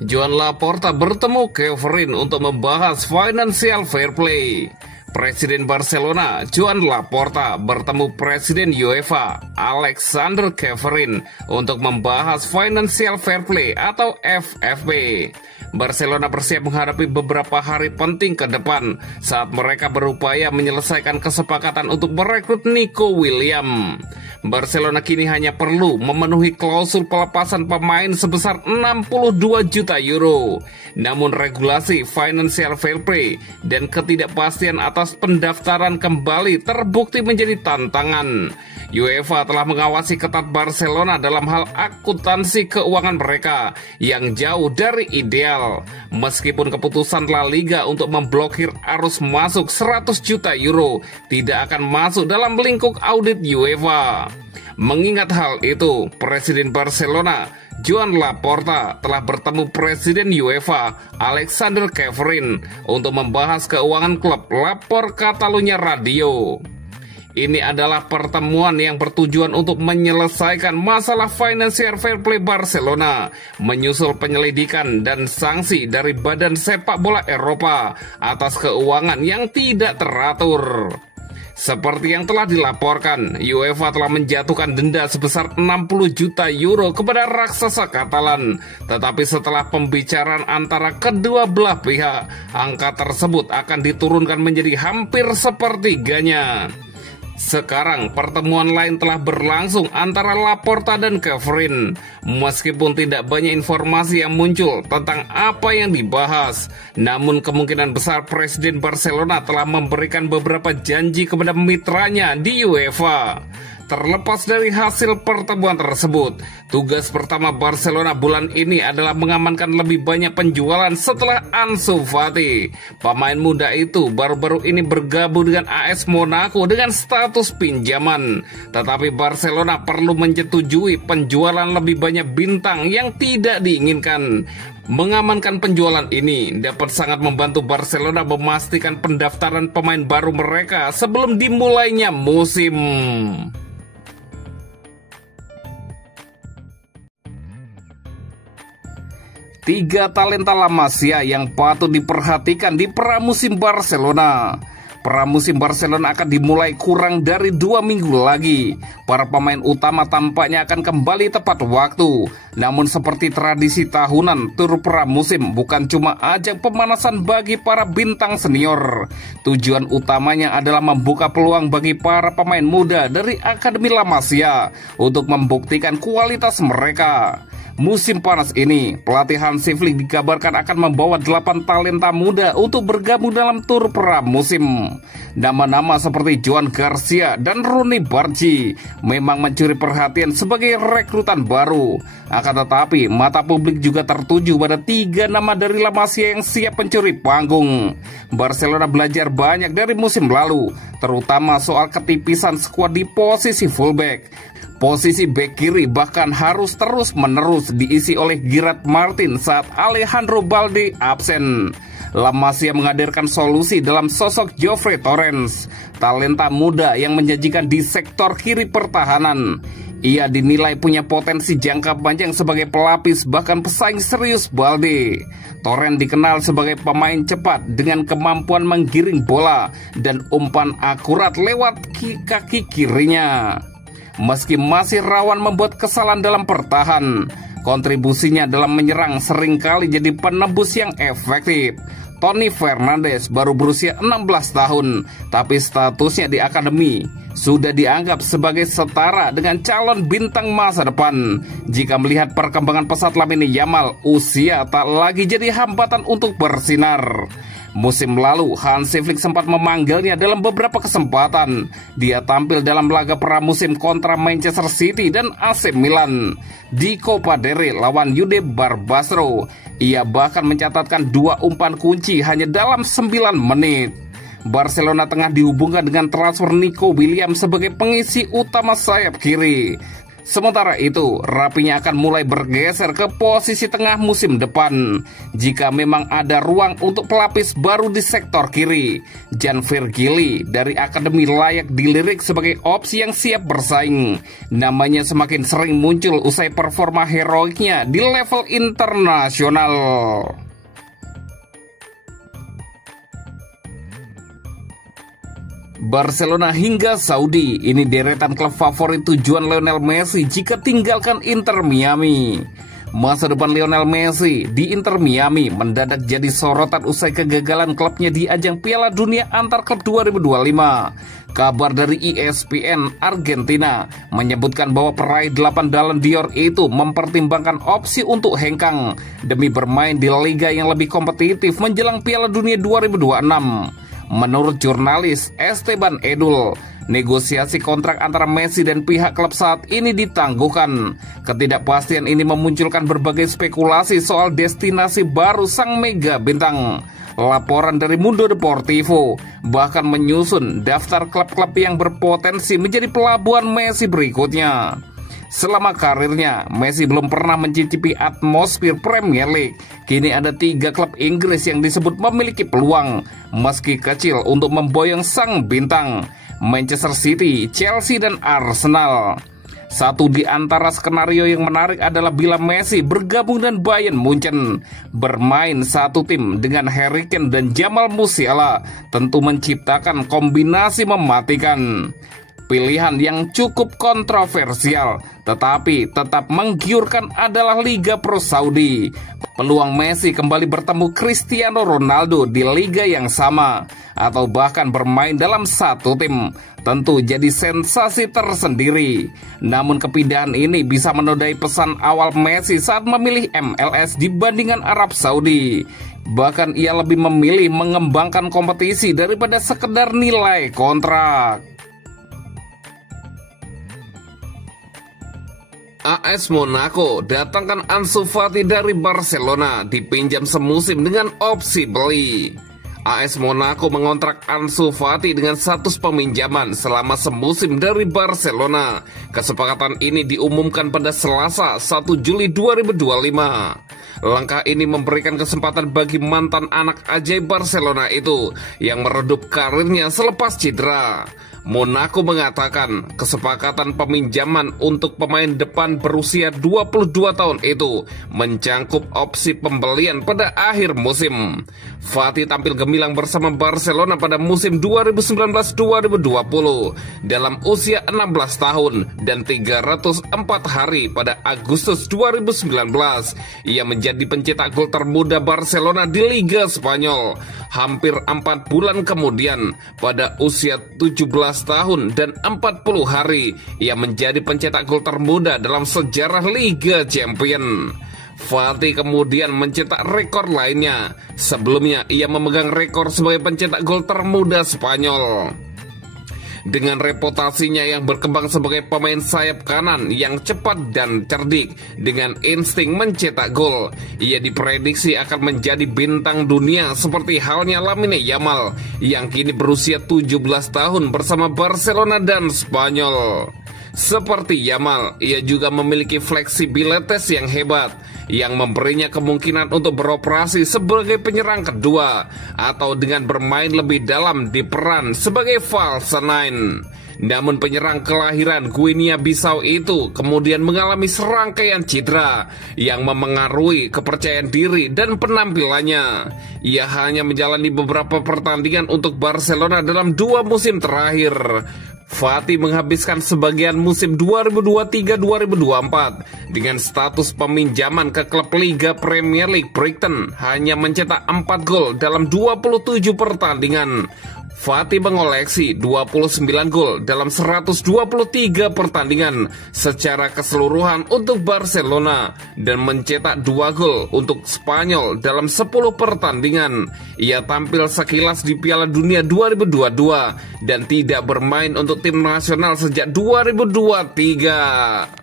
Joan Laporta bertemu Kevin untuk membahas financial fair play. Presiden Barcelona, Joan Laporta, bertemu Presiden UEFA, Alexander Kevin, untuk membahas financial fair play atau FFP. Barcelona bersiap menghadapi beberapa hari penting ke depan saat mereka berupaya menyelesaikan kesepakatan untuk merekrut Nico Williams. Barcelona kini hanya perlu memenuhi klausul pelepasan pemain sebesar 62 juta euro. Namun regulasi financial fair play dan ketidakpastian atas pendaftaran kembali terbukti menjadi tantangan. UEFA telah mengawasi ketat Barcelona dalam hal akuntansi keuangan mereka yang jauh dari ideal. Meskipun keputusan La Liga untuk memblokir arus masuk 100 juta euro tidak akan masuk dalam lingkup audit UEFA. Mengingat hal itu, Presiden Barcelona, Joan Laporta, telah bertemu Presiden UEFA, Alexander Kevin, untuk membahas keuangan klub, lapor Catalunya Radio. Ini adalah pertemuan yang bertujuan untuk menyelesaikan masalah financial fair play Barcelona, menyusul penyelidikan dan sanksi dari Badan Sepak Bola Eropa atas keuangan yang tidak teratur. Seperti yang telah dilaporkan, UEFA telah menjatuhkan denda sebesar 60 juta euro kepada raksasa Katalan. Tetapi setelah pembicaraan antara kedua belah pihak, angka tersebut akan diturunkan menjadi hampir sepertiganya. Sekarang pertemuan lain telah berlangsung antara Laporta dan Kevin. Meskipun tidak banyak informasi yang muncul tentang apa yang dibahas, namun kemungkinan besar Presiden Barcelona telah memberikan beberapa janji kepada mitranya di UEFA. Terlepas dari hasil pertemuan tersebut, tugas pertama Barcelona bulan ini adalah mengamankan lebih banyak penjualan setelah Ansu Fati. Pemain muda itu baru-baru ini bergabung dengan AS Monaco dengan status pinjaman. Tetapi Barcelona perlu menyetujui penjualan lebih banyak bintang yang tidak diinginkan. Mengamankan penjualan ini dapat sangat membantu Barcelona memastikan pendaftaran pemain baru mereka sebelum dimulainya musim. Tiga talenta La Masia yang patut diperhatikan di pramusim Barcelona. Pramusim Barcelona akan dimulai kurang dari 2 minggu lagi. Para pemain utama tampaknya akan kembali tepat waktu. Namun seperti tradisi tahunan, tur pramusim bukan cuma ajang pemanasan bagi para bintang senior. Tujuan utamanya adalah membuka peluang bagi para pemain muda dari Akademi La Masia untuk membuktikan kualitas mereka. Musim panas ini, pelatih Hansi Flick dikabarkan akan membawa 8 talenta muda untuk bergabung dalam tur pramusim. Nama-nama seperti Joan Garcia dan Rooney Bargi memang mencuri perhatian sebagai rekrutan baru. Akan tetapi, mata publik juga tertuju pada 3 nama dari La Masia yang siap mencuri panggung. Barcelona belajar banyak dari musim lalu, terutama soal ketipisan skuad di posisi fullback. Posisi bek kiri bahkan harus terus-menerus diisi oleh Gerard Martin saat Alejandro Balde absen. La Masia menghadirkan solusi dalam sosok Geoffrey Torrens, talenta muda yang menjanjikan di sektor kiri pertahanan. Ia dinilai punya potensi jangka panjang sebagai pelapis bahkan pesaing serius Balde. Torrens dikenal sebagai pemain cepat dengan kemampuan menggiring bola dan umpan akurat lewat kaki kirinya. Meski masih rawan membuat kesalahan dalam bertahan, kontribusinya dalam menyerang seringkali jadi penebus yang efektif. Toni Fernandes baru berusia 16 tahun, tapi statusnya di akademi sudah dianggap sebagai setara dengan calon bintang masa depan. Jika melihat perkembangan pesat Lamine Yamal, usia tak lagi jadi hambatan untuk bersinar. Musim lalu, Hansi Flick sempat memanggilnya dalam beberapa kesempatan. Dia tampil dalam laga pramusim kontra Manchester City dan AC Milan. Di Copa del Rey lawan Jude Barbastro, ia bahkan mencatatkan 2 umpan kunci hanya dalam 9 menit. Barcelona tengah dihubungkan dengan transfer Nico Williams sebagai pengisi utama sayap kiri. Sementara itu, Raphinha akan mulai bergeser ke posisi tengah musim depan jika memang ada ruang untuk pelapis baru di sektor kiri. Jan Virgili dari Akademi layak dilirik sebagai opsi yang siap bersaing. Namanya semakin sering muncul usai performa heroiknya di level internasional. Barcelona hingga Saudi, ini deretan klub favorit tujuan Lionel Messi jika tinggalkan Inter Miami. Masa depan Lionel Messi di Inter Miami mendadak jadi sorotan usai kegagalan klubnya di ajang Piala Dunia Antar Klub 2025. Kabar dari ESPN Argentina menyebutkan bahwa peraih 8 Ballon d'Or itu mempertimbangkan opsi untuk hengkang demi bermain di liga yang lebih kompetitif menjelang Piala Dunia 2026. Menurut jurnalis Esteban Edul, negosiasi kontrak antara Messi dan pihak klub saat ini ditangguhkan. Ketidakpastian ini memunculkan berbagai spekulasi soal destinasi baru sang mega bintang. Laporan dari Mundo Deportivo bahkan menyusun daftar klub-klub yang berpotensi menjadi pelabuhan Messi berikutnya. Selama karirnya, Messi belum pernah mencicipi atmosfer Premier League. Kini ada 3 klub Inggris yang disebut memiliki peluang, meski kecil, untuk memboyong sang bintang: Manchester City, Chelsea, dan Arsenal. Satu di antara skenario yang menarik adalah bila Messi bergabung dan Bayern Munchen. Bermain satu tim dengan Harry Kane dan Jamal Musiala tentu menciptakan kombinasi mematikan. Pilihan yang cukup kontroversial tetapi tetap menggiurkan adalah Liga Pro Saudi. Peluang Messi kembali bertemu Cristiano Ronaldo di liga yang sama atau bahkan bermain dalam satu tim tentu jadi sensasi tersendiri. Namun kepindahan ini bisa menodai pesan awal Messi saat memilih MLS dibandingkan Arab Saudi. Bahkan ia lebih memilih mengembangkan kompetisi daripada sekedar nilai kontrak. AS Monaco datangkan Ansu Fati dari Barcelona, dipinjam semusim dengan opsi beli. AS Monaco mengontrak Ansu Fati dengan status peminjaman selama semusim dari Barcelona. Kesepakatan ini diumumkan pada Selasa 1 Juli 2025. Langkah ini memberikan kesempatan bagi mantan anak ajaib Barcelona itu yang meredup karirnya selepas cedera. Monaco mengatakan kesepakatan peminjaman untuk pemain depan berusia 22 tahun itu mencangkup opsi pembelian pada akhir musim. Fati tampil gemilang bersama Barcelona pada musim 2019-2020 dalam usia 16 tahun dan 304 hari pada Agustus 2019. Ia menjadi pencetak gol termuda Barcelona di Liga Spanyol. Hampir 4 bulan kemudian, pada usia 17 tahun dan 40 hari, ia menjadi pencetak gol termuda dalam sejarah Liga Champions. Fati kemudian mencetak rekor lainnya. Sebelumnya ia memegang rekor sebagai pencetak gol termuda Spanyol. Dengan reputasinya yang berkembang sebagai pemain sayap kanan yang cepat dan cerdik dengan insting mencetak gol, ia diprediksi akan menjadi bintang dunia seperti halnya Lamine Yamal yang kini berusia 17 tahun bersama Barcelona dan Spanyol. Seperti Yamal, ia juga memiliki fleksibilitas yang hebat yang memberinya kemungkinan untuk beroperasi sebagai penyerang kedua atau dengan bermain lebih dalam di peran sebagai false nine. Namun penyerang kelahiran Guinea Bissau itu kemudian mengalami serangkaian cedera yang memengaruhi kepercayaan diri dan penampilannya. Ia hanya menjalani beberapa pertandingan untuk Barcelona dalam 2 musim terakhir. Fati menghabiskan sebagian musim 2023-2024 dengan status peminjaman ke klub Liga Premier League Brighton, hanya mencetak 4 gol dalam 27 pertandingan. Fati mengoleksi 29 gol dalam 123 pertandingan secara keseluruhan untuk Barcelona dan mencetak 2 gol untuk Spanyol dalam 10 pertandingan. Ia tampil sekilas di Piala Dunia 2022 dan tidak bermain untuk tim nasional sejak 2023.